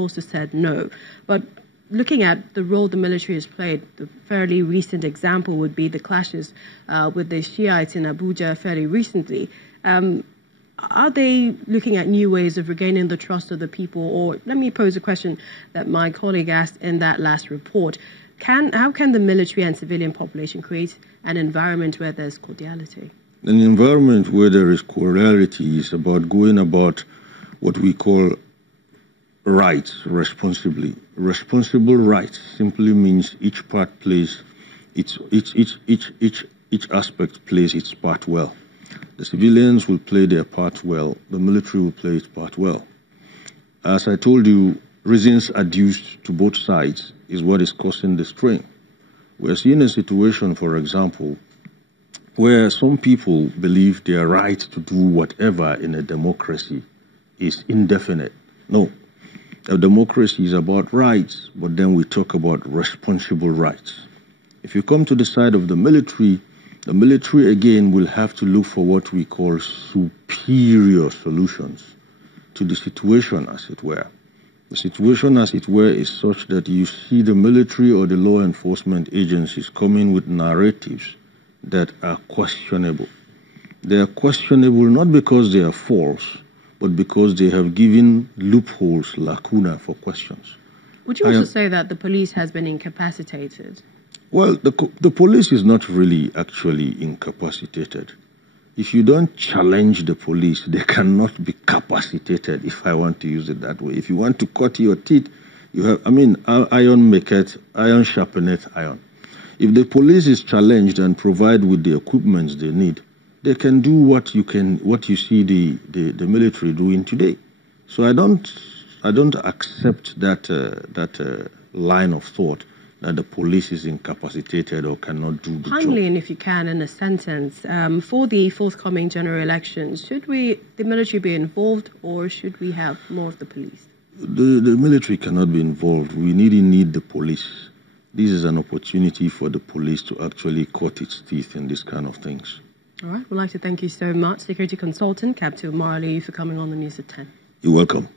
also said no. But looking at the role the military has played, the fairly recent example would be the clashes with the Shiites in Abuja fairly recently. Are they looking at new ways of regaining the trust of the people? Or let me pose a question that my colleague asked in that last report. How can the military and civilian population create an environment where there's cordiality? An environment where there is cordiality is about going about what we call rights responsibly. Responsible rights simply means each part plays each aspect plays its part well. The civilians will play their part well. The military will play its part well. As I told you, reasons adduced to both sides is what is causing the strain. We're seeing a situation, for example, where some people believe their right to do whatever in a democracy is indefinite. No. A democracy is about rights, but then we talk about responsible rights. If you come to the side of the military again will have to look for what we call superior solutions to the situation, as it were. The situation, as it were, is such that you see the military or the law enforcement agencies coming with narratives that are questionable. They are questionable not because they are false, but because they have given loopholes, lacuna for questions. Would you also say that the police has been incapacitated? Well, the police is not really actually incapacitated. If you don't challenge the police, they cannot be capacitated, if I want to use it that way. If you want to cut your teeth, you have, iron maketh, iron sharpeneth iron. If the police is challenged and provide with the equipment they need, they can do what you see the military doing today. So I don't accept that line of thought that the police is incapacitated or cannot do the job. Finally, and if you can, in a sentence, for the forthcoming general elections, should the military be involved or should we have more of the police? The military cannot be involved. We need the police. This is an opportunity for the police to actually cut its teeth in this kind of things. All right. We'd like to thank you so much, Security Consultant Captain Marley, for coming on the news at 10. You're welcome.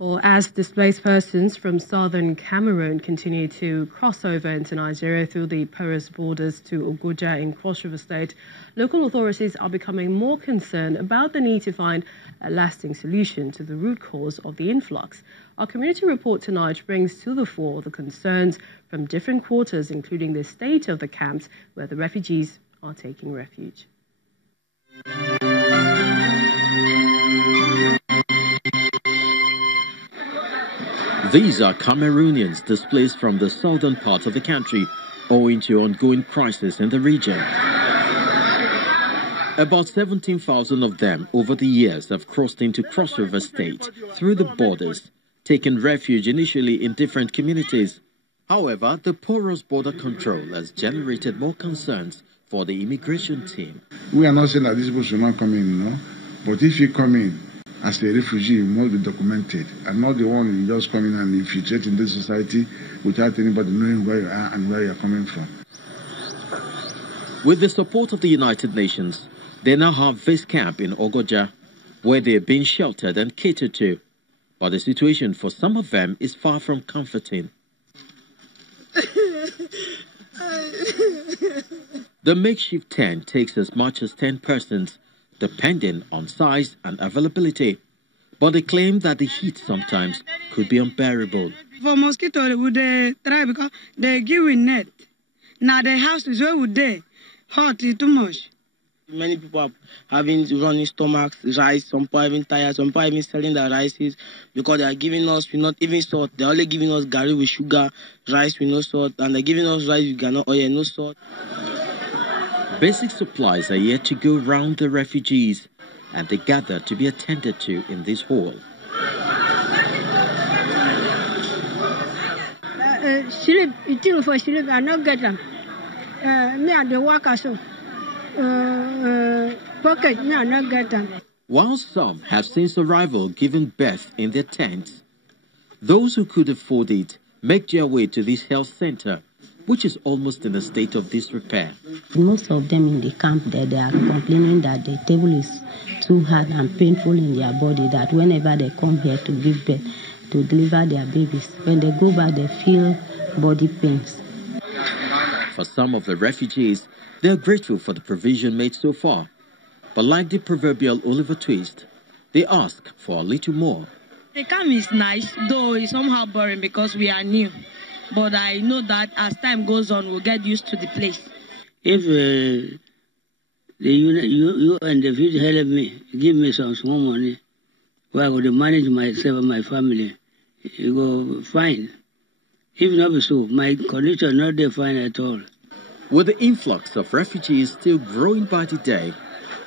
Well, as displaced persons from southern Cameroon continue to cross over into Nigeria through the porous borders to Ogoja in Cross River State, local authorities are becoming more concerned about the need to find a lasting solution to the root cause of the influx. Our community report tonight brings to the fore the concerns from different quarters, including the state of the camps where the refugees are taking refuge. These are Cameroonians displaced from the southern part of the country owing to ongoing crisis in the region. About 17,000 of them over the years have crossed into Cross River State through the borders, taking refuge initially in different communities. However, the porous border control has generated more concerns for the immigration team. We are not saying that these people should not come in, no? But if you come in as a refugee, you must be documented, and not the one you just come in and infiltrate in this society without anybody knowing where you are and where you are coming from. With the support of the United Nations, they now have this camp in Ogoja, where they are being sheltered and catered to. But the situation for some of them is far from comforting. The makeshift tent takes as much as 10 persons, depending on size and availability. But they claim that the heat sometimes could be unbearable. For mosquito, they would try because they give a net. Now the house is where would they hot too much. Many people are having running stomachs, rice, some people are even tired, some people are even selling their rices because they are giving us not even salt. They're only giving us gari with sugar, rice with no salt, and they're giving us rice with no oil, no salt. Basic supplies are yet to go round the refugees, and they gather to be attended to in this hall. Eating for sleep, I not get them. Me and the workers, pocket, me I not get them. While some have since arrival given birth in their tents, those who could afford it make their way to this health center, which is almost in a state of disrepair. Most of them in the camp there, they are complaining that the table is too hard and painful in their body that whenever they come here to give birth, to deliver their babies, when they go back, they feel body pains. For some of the refugees, they are grateful for the provision made so far. But like the proverbial Oliver Twist, they ask for a little more. The camp is nice, though it's somehow boring because we are new. But I know that as time goes on, we'll get used to the place. If you and the field help me, give me some small money, where I would manage myself and my family, it go fine. If not so, my condition not there fine at all. With the influx of refugees still growing by the day,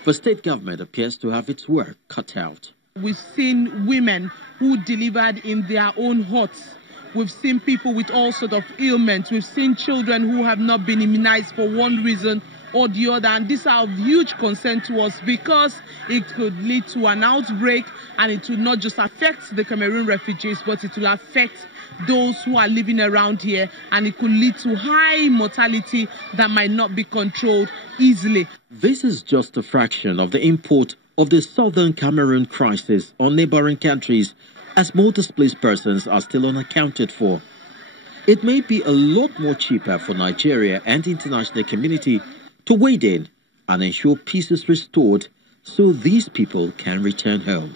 the state government appears to have its work cut out. We've seen women who delivered in their own huts. We've seen people with all sorts of ailments. We've seen children who have not been immunized for one reason or the other. And these are of huge concern to us because it could lead to an outbreak, and it will not just affect the Cameroon refugees, but it will affect those who are living around here, and it could lead to high mortality that might not be controlled easily. This is just a fraction of the import of the southern Cameroon crisis on neighboring countries, as more displaced persons are still unaccounted for. It may be a lot more cheaper for Nigeria and the international community to wade in and ensure peace is restored so these people can return home.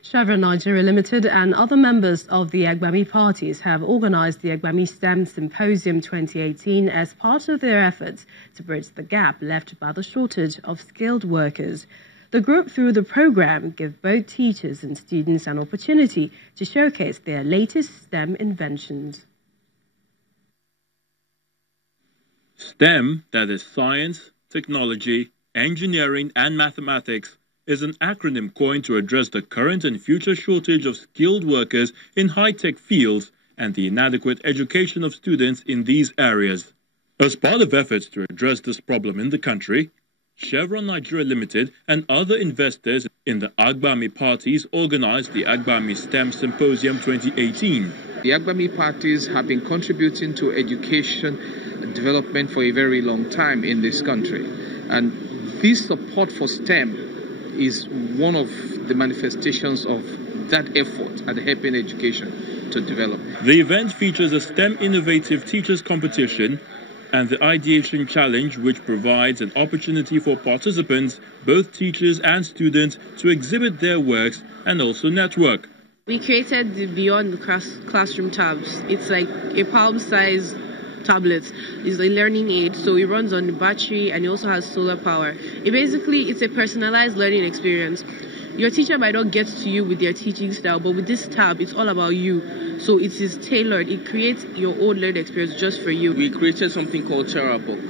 Chevron Nigeria Limited and other members of the Agbami parties have organized the Agbami STEM Symposium 2018 as part of their efforts to bridge the gap left by the shortage of skilled workers. The group, through the program, give both teachers and students an opportunity to showcase their latest STEM inventions. STEM, that is science, technology, engineering and mathematics, is an acronym coined to address the current and future shortage of skilled workers in high-tech fields and the inadequate education of students in these areas. As part of efforts to address this problem in the country, Chevron Nigeria Limited and other investors in the Agbami parties organized the Agbami STEM Symposium 2018. The Agbami parties have been contributing to education and development for a very long time in this country. And this support for STEM is one of the manifestations of that effort at helping education to develop. The event features a STEM Innovative Teachers Competition and the Ideation Challenge, which provides an opportunity for participants, both teachers and students, to exhibit their works and also network. We created the Beyond the Classroom tabs. It's like a palm-sized tablet. It's a learning aid, so it runs on the battery and it also has solar power. It's a personalized learning experience. Your teacher might not get to you with their teaching style, but with this tab, it's all about you. So it is tailored. It creates your own learning experience just for you. We created something called Terra Box,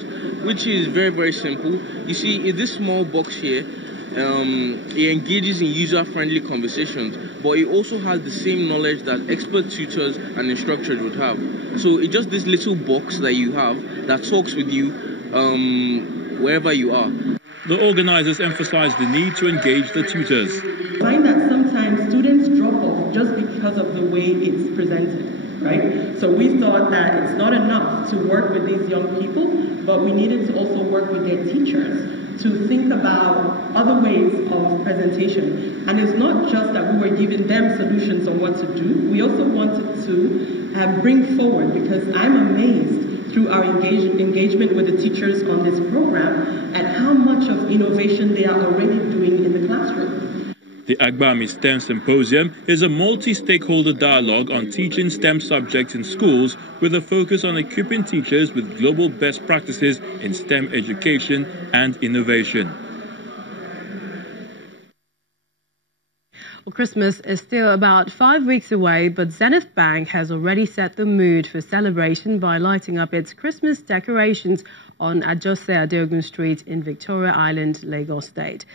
which is very, very simple. You see, in this small box here, it engages in user-friendly conversations, but it also has the same knowledge that expert tutors and instructors would have. So it's just this little box that you have that talks with you wherever you are. The organizers emphasize the need to engage the tutors. I find that sometimes students drop off just because of the way it's presented, right? So we thought that it's not enough to work with these young people, but we needed to also work with their teachers to think about other ways of presentation. And it's not just that we were giving them solutions on what to do. We also wanted to bring forward, because I'm amazed through our engagement with the teachers on this program at how much of innovation they are already doing in the classroom. The Agbami STEM Symposium is a multi-stakeholder dialogue on teaching STEM subjects in schools with a focus on equipping teachers with global best practices in STEM education and innovation. Well, Christmas is still about 5 weeks away, but Zenith Bank has already set the mood for celebration by lighting up its Christmas decorations on Ajose Adeogun Street in Victoria Island, Lagos State.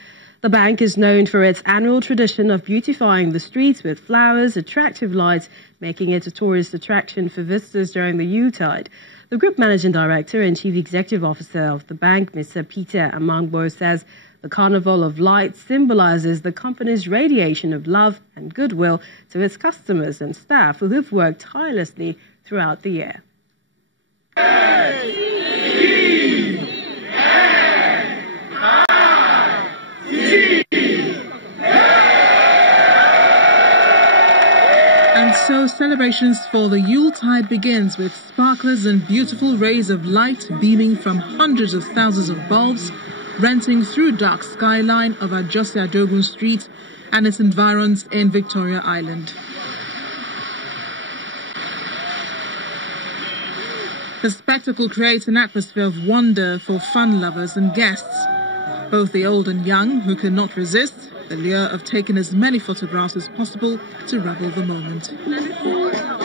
The bank is known for its annual tradition of beautifying the streets with flowers, attractive lights, making it a tourist attraction for visitors during the Yuletide. The Group Managing Director and Chief Executive Officer of the bank, Mr. Pt.3, says the Carnival of Lights symbolizes the company's radiation of love and goodwill to its customers and staff who have worked tirelessly throughout the year. And so celebrations for the Yuletide begins with sparklers and beautiful rays of light beaming from hundreds of thousands of bulbs, renting through dark skyline of Ajose Adogun Street and its environs in Victoria Island. The spectacle creates an atmosphere of wonder for fun lovers and guests, both the old and young, who cannot resist the lure of taking as many photographs as possible to revel the moment. Wow,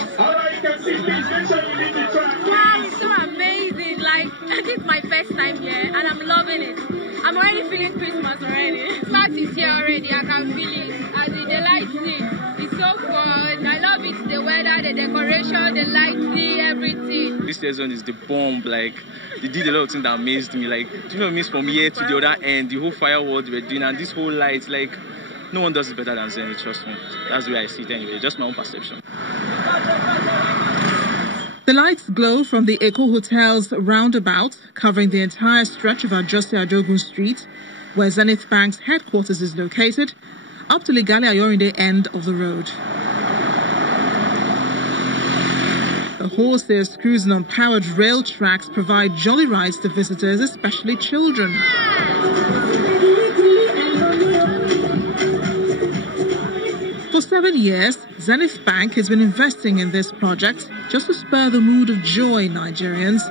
it's so amazing. Like, this is my first time here, and I'm loving it. I'm already feeling Christmas already. Christmas is here already. I can feel it. As in the lighting, it's so fun. I love it. The weather, the decoration, the lighting, everything. This season is the bomb. Like, they did a lot of things that amazed me. Like, do you know what it means from here to the other end? The whole fireworks they were doing, and this whole light, like, no one does it better than Zenith, trust me. That's the way I see it anyway. Just my own perception. The lights glow from the Eco Hotel's roundabout, covering the entire stretch of Ajose Adogun Street, where Zenith Bank's headquarters is located, up to Ligali Ayorinde end of the road. The horses cruising on powered rail tracks provide jolly rides to visitors, especially children. For 7 years, Zenith Bank has been investing in this project just to spur the mood of joy in Nigerians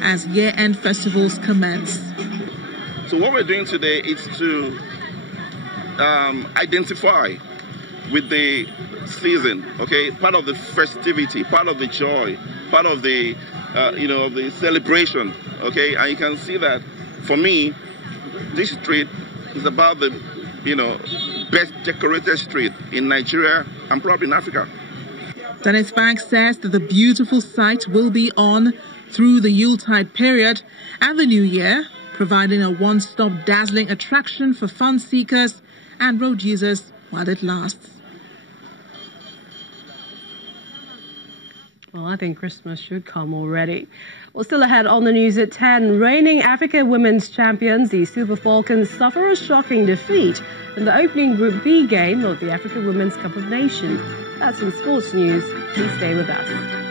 as year-end festivals commence. So what we're doing today is to identify with the season, okay? Part of the festivity, part of the joy, part of the, of the celebration, okay? And you can see that, for me, this street is about the, best decorated street in Nigeria and probably in Africa. Zenith Bank says that the beautiful site will be on through the Yuletide period and the New Year, providing a one-stop dazzling attraction for fun seekers and road users while it lasts. Well, I think Christmas should come already. Well, still ahead on the news at 10, reigning Africa Women's Champions, the Super Falcons, suffer a shocking defeat in the opening Group B game of the Africa Women's Cup of Nations. That's in sports news. Please stay with us.